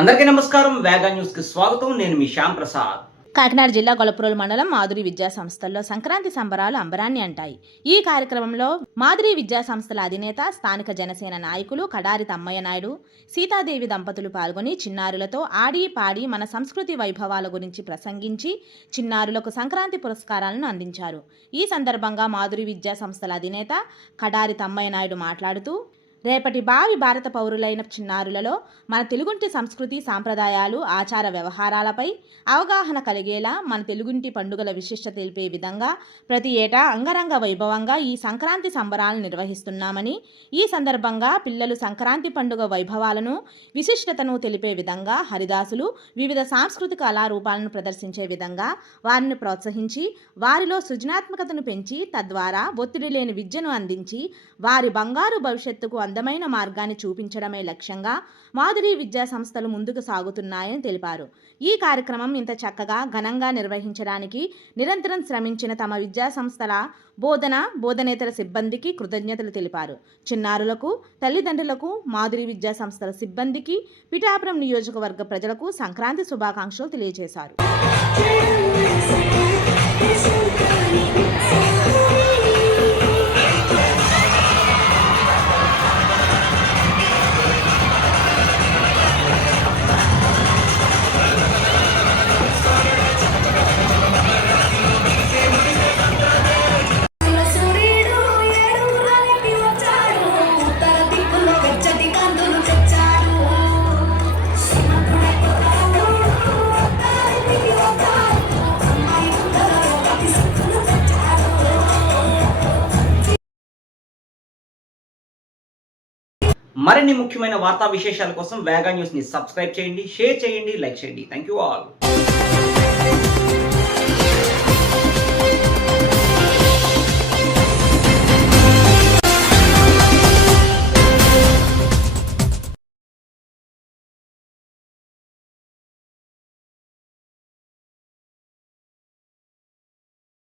అందరికీ నమస్కారం. వేగా న్యూస్ కి స్వాగతం. నేను మీ శ్యామ్ ప్రసాద్. కాకినాడ జిల్లా గొల్లప్రోలు మండలం మాధురి విద్యా సంస్థల్లో సంక్రాంతి సంబరాలు అంబరాన్ని అంటాయి. ఈ కార్యక్రమంలో మాధురి విద్యా సంస్థల అధినేత, స్థానిక జనసేన నాయకులు కడారి తమ్మయ్య నాయుడు, సీతాదేవి దంపతులు పాల్గొని చిన్నారులతో ఆడి పాడి మన సంస్కృతి వైభవాల గురించి ప్రసంగించి చిన్నారులకు సంక్రాంతి పురస్కారాలను అందించారు. ఈ సందర్భంగా మాధురి విద్యా సంస్థల అధినేత కడారి తమ్మయ్య నాయుడు మాట్లాడుతూ, రేపటి భావి భారత పౌరులైన చిన్నారులలో మన తెలుగుంటి సంస్కృతి, సాంప్రదాయాలు, ఆచార వ్యవహారాలపై అవగాహన కలిగేలా మన తెలుగుంటి పండుగల విశిష్టత తెలిపే విధంగా ప్రతి ఏటా అంగరంగ వైభవంగా ఈ సంక్రాంతి సంబరాలను నిర్వహిస్తున్నామని, ఈ సందర్భంగా పిల్లలు సంక్రాంతి పండుగ వైభవాలను, విశిష్టతను తెలిపే విధంగా హరిదాసులు వివిధ సాంస్కృతిక కళారూపాలను ప్రదర్శించే విధంగా వారిని ప్రోత్సహించి వారిలో సృజనాత్మకతను పెంచి తద్వారా ఒత్తిడి లేని విద్యను అందించి వారి బంగారు భవిష్యత్తుకు అందమైన మార్గాన్ని చూపించడమే లక్ష్యంగా మాధురి విద్యా సంస్థలు ముందుకు సాగుతున్నాయని తెలిపారు. ఈ కార్యక్రమం ఇంత చక్కగా ఘనంగా నిర్వహించడానికి నిరంతరం శ్రమించిన తమ విద్యా సంస్థల బోధనేతర సిబ్బందికి కృతజ్ఞతలు తెలిపారు. చిన్నారులకు, తల్లిదండ్రులకు, మాధురి విద్యా సంస్థల సిబ్బందికి, పిఠాపురం నియోజకవర్గ ప్రజలకు సంక్రాంతి శుభాకాంక్షలు తెలియజేశారు. మరిన్ని ముఖ్యమైన వార్తా విశేషాల కోసం వేగా న్యూస్ ని సబ్స్క్రైబ్ చేయండి, షేర్ చేయండి, లైక్ చేయండి. Thank you all.